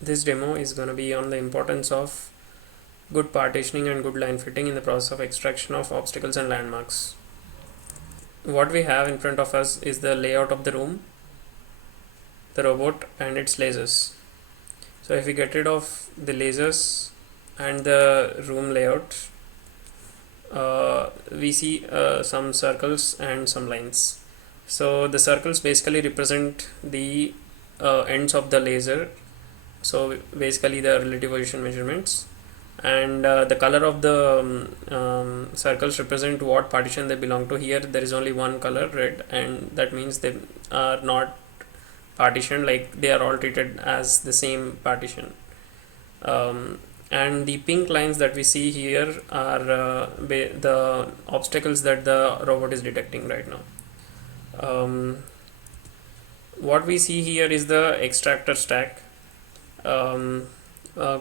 This demo is going to be on the importance of good partitioning and good line fitting in the process of extraction of obstacles and landmarks. What we have in front of us is the layout of the room, the robot and its lasers. So if we get rid of the lasers and the room layout, we see some circles and some lines. So the circles basically represent the ends of the laser, so basically the relative position measurements, and the color of the circles represent what partition they belong to. Here there is only one color, red, and that means they are not partitioned, like they are all treated as the same partition. And the pink lines that we see here are the obstacles that the robot is detecting right now. What we see here is the extractor stack. um, uh,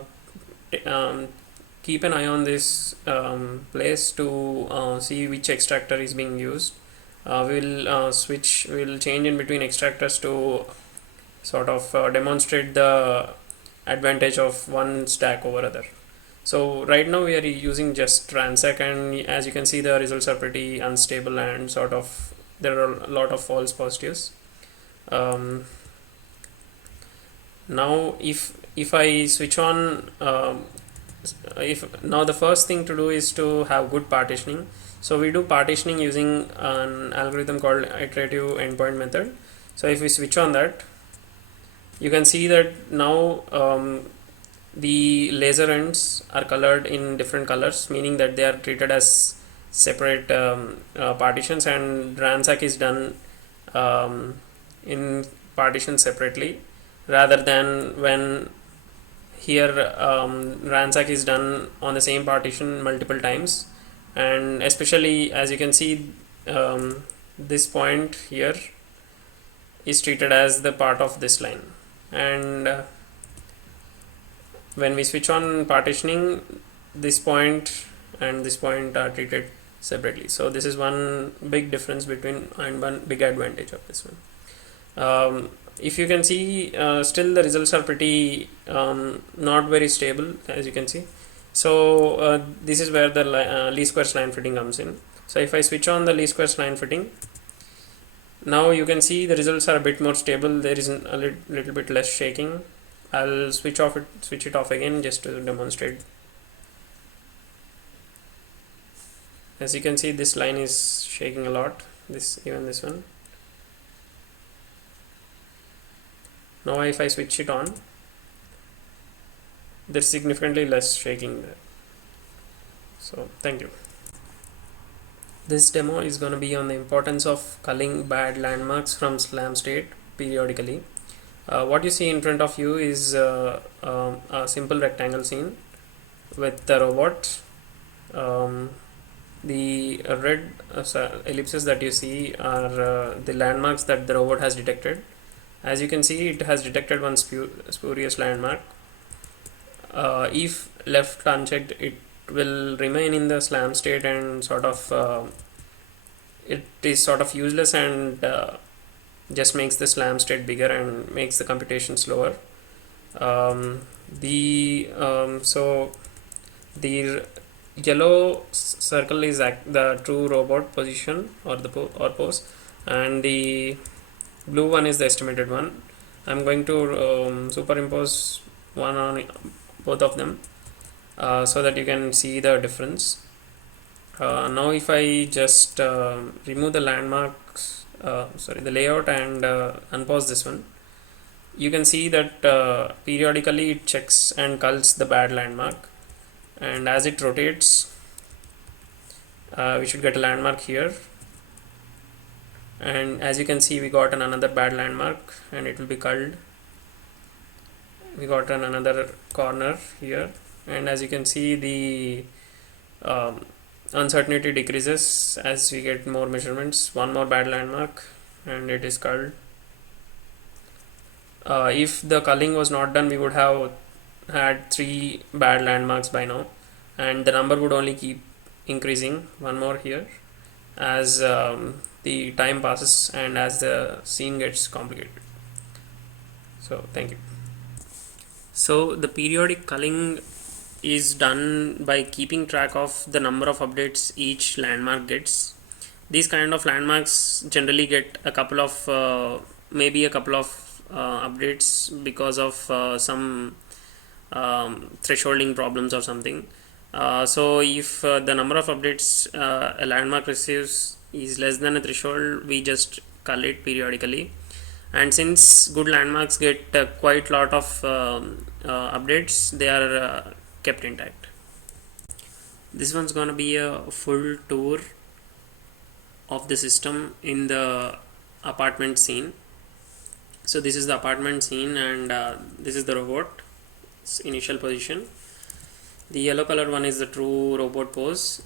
um, Keep an eye on this place to see which extractor is being used. We'll change in between extractors to sort of demonstrate the advantage of one stack over other. So right now we are using just ransack, and as you can see the results are pretty unstable and sort of there are a lot of false positives. um, Now if I switch on, if now the first thing to do is to have good partitioning. So we do partitioning using an algorithm called iterative endpoint method. So if we switch on that, you can see that now the laser ends are colored in different colors, meaning that they are treated as separate partitions, and ransack is done in partitions separately, rather than when here ransack is done on the same partition multiple times. And especially as you can see, this point here is treated as the part of this line, and when we switch on partitioning, this point and this point are treated separately. So this is one big difference between, and one big advantage of this one. If you can see, still the results are pretty not very stable, as you can see. So this is where the least squares line fitting comes in. So if I switch on the least squares line fitting, now you can see the results are a bit more stable. There is a little bit less shaking. I'll switch it off again just to demonstrate. As you can see, this line is shaking a lot, even this one. Now if I switch it on, there's significantly less shaking there. So thank you. This demo is going to be on the importance of culling bad landmarks from slam state periodically. What you see in front of you is a simple rectangle scene with the robot. The red ellipses that you see are the landmarks that the robot has detected. As you can see, it has detected one spurious landmark. If left unchecked, it will remain in the slam state and sort of it is sort of useless, and just makes the slam state bigger and makes the computation slower. So the yellow circle is the true robot position, or the pose, and the blue one is the estimated one. I'm going to superimpose one on both of them so that you can see the difference. Now if I just remove the landmarks, the layout, and unpause this one, you can see that periodically it checks and culls the bad landmark, and as it rotates, we should get a landmark here, and as you can see, we got another bad landmark and it will be culled. We got another corner here, and as you can see, the uncertainty decreases as we get more measurements. One more bad landmark and it is culled. If the culling was not done, we would have had 3 bad landmarks by now, and the number would only keep increasing. One more here as the time passes and as the scene gets complicated. So thank you. So the periodic culling is done by keeping track of the number of updates each landmark gets. These kind of landmarks generally get a couple of maybe a couple of updates because of some thresholding problems or something. So if the number of updates a landmark receives is less than a threshold, we just cull it periodically. And since good landmarks get quite lot of updates, they are kept intact. This one's gonna be a full tour of the system in the apartment scene. So this is the apartment scene, and this is the robot's initial position. The yellow color one is the true robot pose.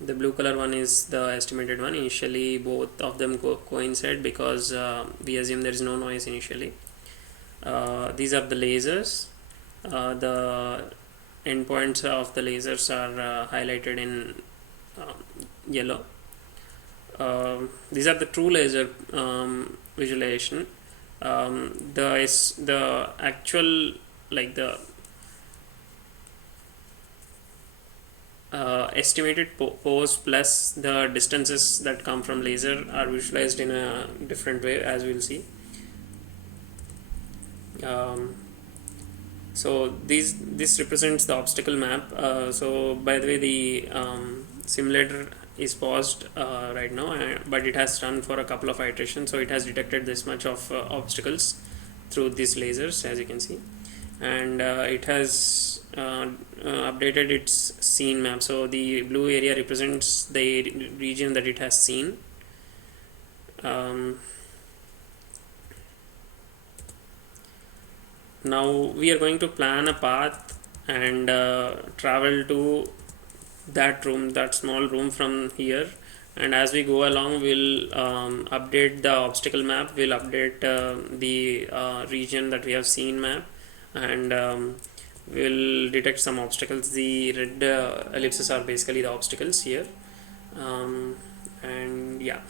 The blue color one is the estimated one. Initially both of them coincide because we assume there is no noise initially. These are the lasers. The endpoints of the lasers are highlighted in yellow. These are the true laser visualization. The actual, like the estimated pose plus the distances that come from laser are visualized in a different way, as we'll see. Um, so this represents the obstacle map. So by the way, the simulator is paused right now, but it has run for a couple of iterations, so it has detected this much of obstacles through these lasers, as you can see. And it has updated its scene map. So the blue area represents the region that it has seen. Now we are going to plan a path and travel to that room, that small room from here. And as we go along, we'll update the obstacle map, we'll update the region that we have seen map, and we'll detect some obstacles. The red ellipses are basically the obstacles here. And yeah,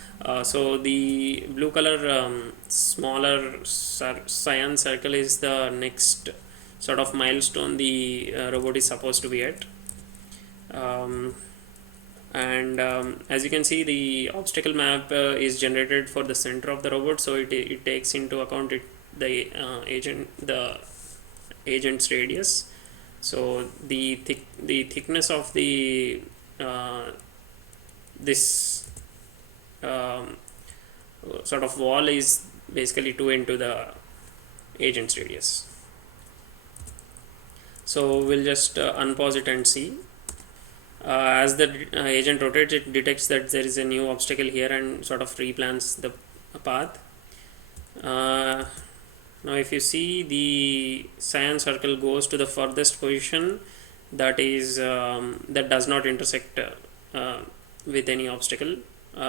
so the blue color smaller cyan circle is the next sort of milestone the robot is supposed to be at. um, and as you can see, the obstacle map is generated for the center of the robot, so it takes into account the agent's radius. So the thickness of the this um, sort of wall is basically 2 into the agent's radius. So we'll just unpause it and see. As the agent rotates, it detects that there is a new obstacle here and sort of replans the path. Now if you see, the cyan circle goes to the furthest position that is that does not intersect with any obstacle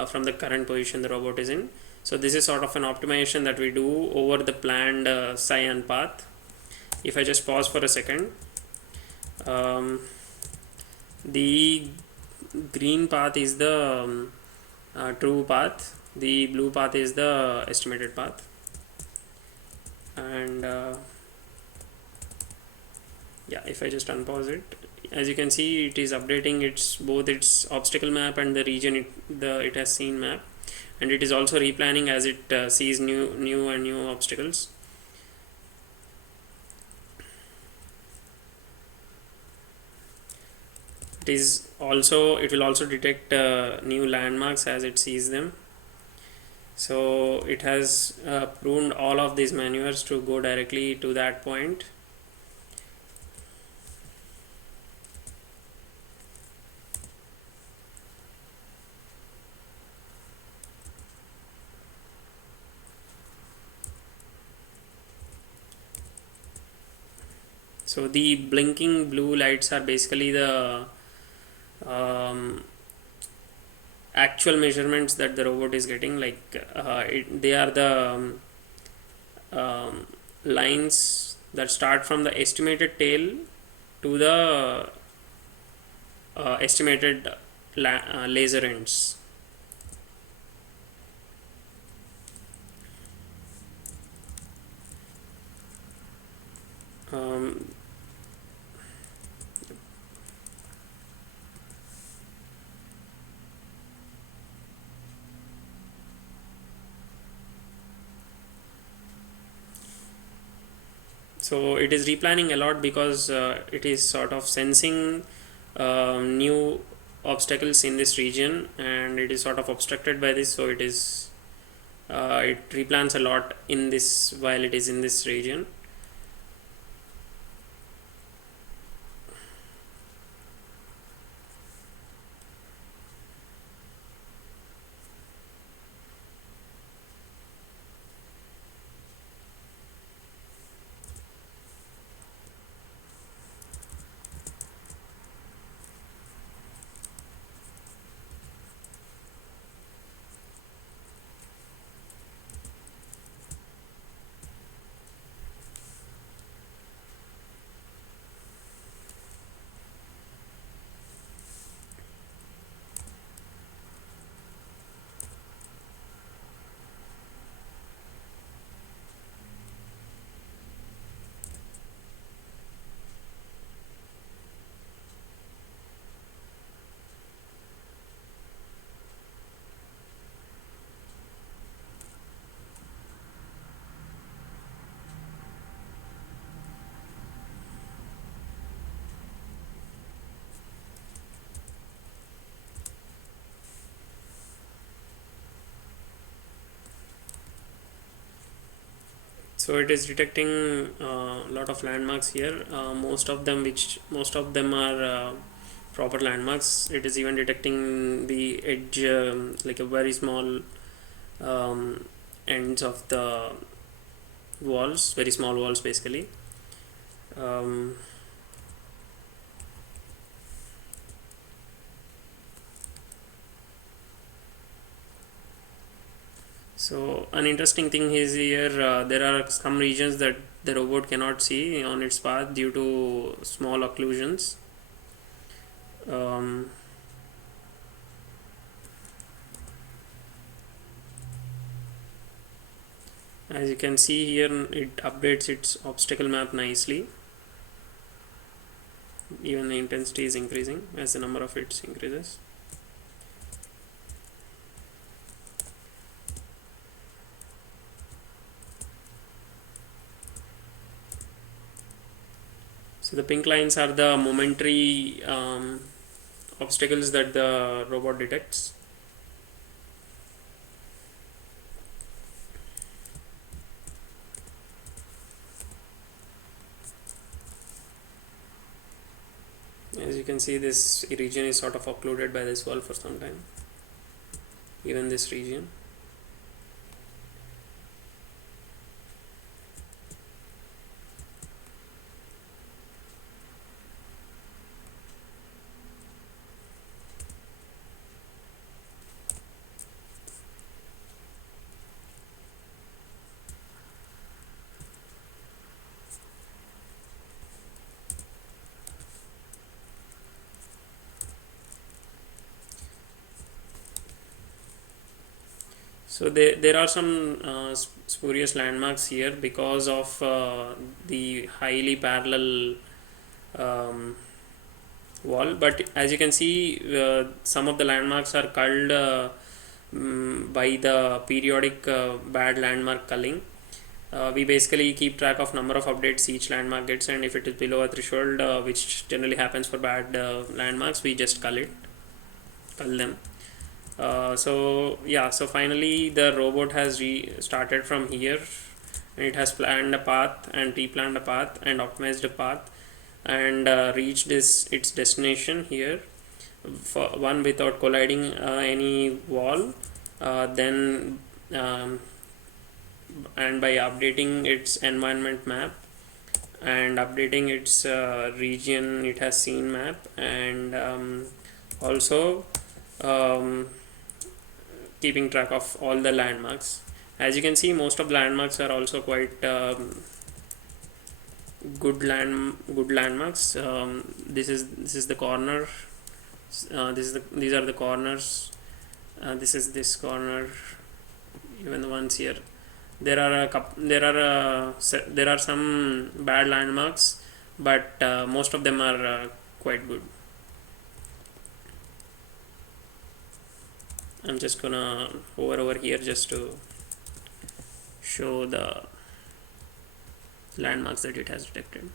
from the current position the robot is in. So this is sort of an optimization that we do over the planned cyan path. If I just pause for a second, the green path is the true path, the blue path is the estimated path. And yeah, if I just unpause it, as you can see, it is updating both its obstacle map and the region it has seen map, and it is also replanning as it sees new obstacles. It will also detect new landmarks as it sees them. So it has pruned all of these maneuvers to go directly to that point. So the blinking blue lights are basically the actual measurements that the robot is getting. Like they are the lines that start from the estimated tail to the estimated laser ends. um, so it is replanning a lot because it is sort of sensing new obstacles in this region, and it is sort of obstructed by this, so it replans a lot in this while it is in this region. So it is detecting a lot of landmarks here. Most of them are proper landmarks. It is even detecting the edge, like a very small um, ends of the walls, very small walls basically. Um, so an interesting thing is here, there are some regions that the robot cannot see on its path due to small occlusions. Um, as you can see here, it updates its obstacle map nicely. Even the intensity is increasing as the number of hits increases. So the pink lines are the momentary obstacles that the robot detects. As you can see, this region is sort of occluded by this wall for some time, even this region. So there are some spurious landmarks here because of the highly parallel um, wall. But as you can see, some of the landmarks are culled by the periodic bad landmark culling. We basically keep track of number of updates each landmark gets, and if it is below a threshold, which generally happens for bad landmarks, we just cull them. So yeah, so finally the robot has started from here, and it has planned a path and replanned a path and optimized a path, and reached its destination here, for one without colliding any wall. Then and by updating its environment map and updating its region it has seen map, and also um, keeping track of all the landmarks. As you can see, most of the landmarks are also quite good landmarks. This is the corner. These are the corners. This is this corner. Even the ones here. There are some bad landmarks, but most of them are quite good. I'm just gonna hover over here just to show the landmarks that it has detected.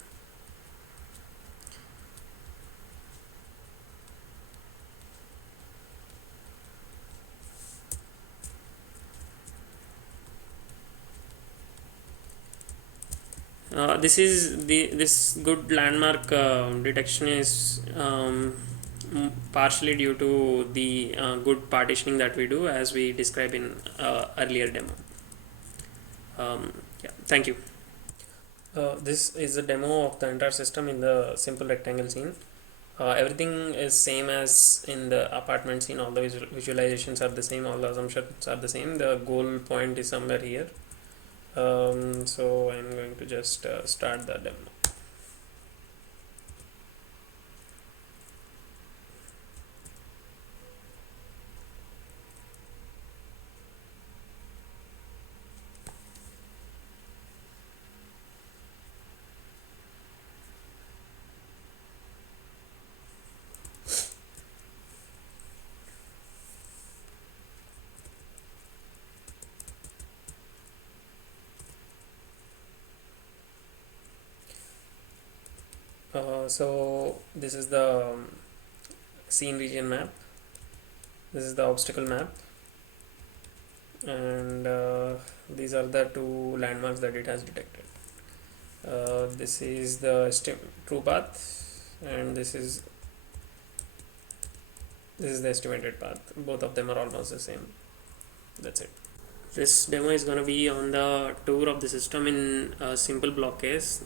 This good landmark detection is partially due to the good partitioning that we do, as we described in earlier demo. Yeah, thank you. This is a demo of the entire system in the simple rectangle scene. Everything is same as in the apartment scene. All the visualizations are the same. All the assumptions are the same. The goal point is somewhere here. So I'm going to just start the demo. So this is the scene region map. This is the obstacle map, and these are the two landmarks that it has detected. This is the true path, and this is the estimated path. Both of them are almost the same. That's it. This demo is going to be on the tour of the system in a simple block case.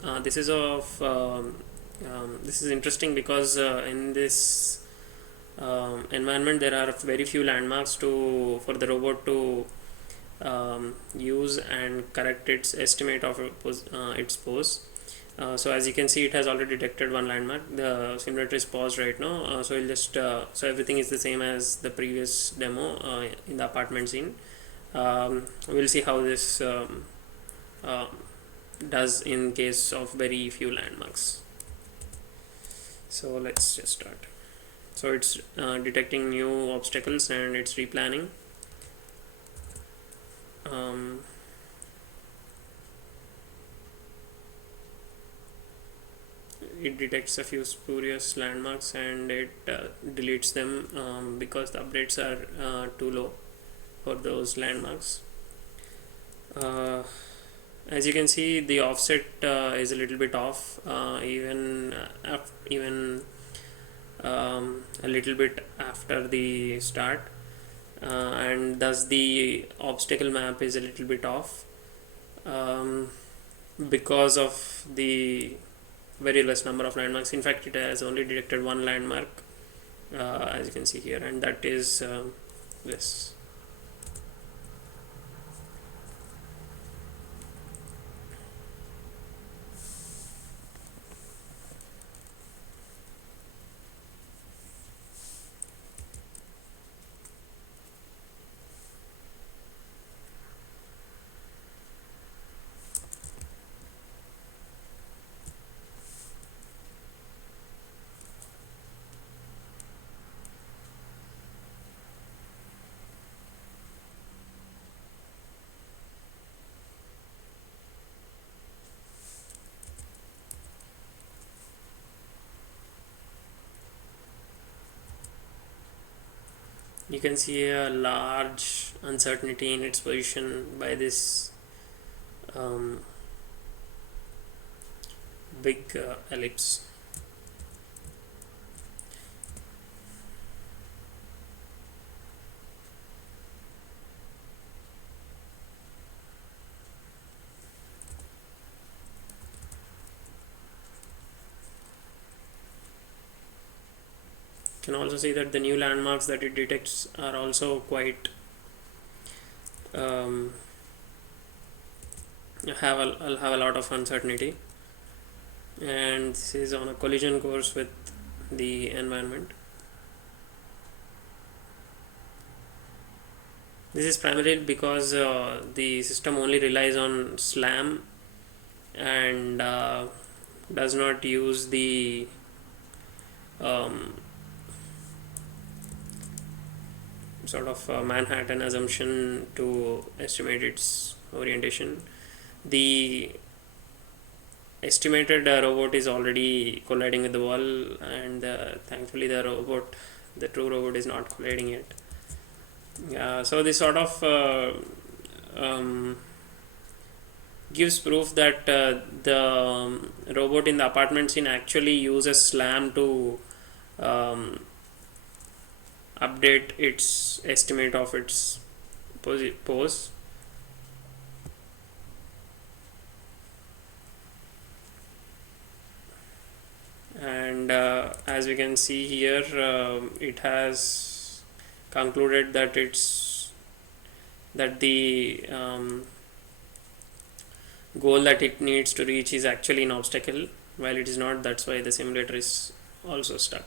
This is interesting because in this environment there are very few landmarks to for the robot to use and correct its estimate of its pose. So as you can see, it has already detected one landmark. The simulator is paused right now, so we'll just so everything is the same as the previous demo in the apartment scene. We'll see how this uh, does in case of very few landmarks. So let's just start. So it's detecting new obstacles and it's replanning. It detects a few spurious landmarks and it deletes them because the updates are too low for those landmarks. As you can see, the offset is a little bit off, even a little bit after the start, and thus the obstacle map is a little bit off because of the very less number of landmarks. In fact, it has only detected one landmark, as you can see here, and that is this. You can see a large uncertainty in its position by this um, big ellipse. You can also see that the new landmarks that it detects are also quite um, have a lot of uncertainty, and this is on a collision course with the environment. This is primarily because the system only relies on SLAM and does not use the um, sort of Manhattan assumption to estimate its orientation. The estimated robot is already colliding with the wall, and thankfully the true robot is not colliding yet. So this sort of um, gives proof that the robot in the apartment scene actually uses SLAM to um, update its estimate of its pose. And as we can see here, it has concluded that the goal that it needs to reach is actually an obstacle, while it is not. That's why the simulator is also stuck.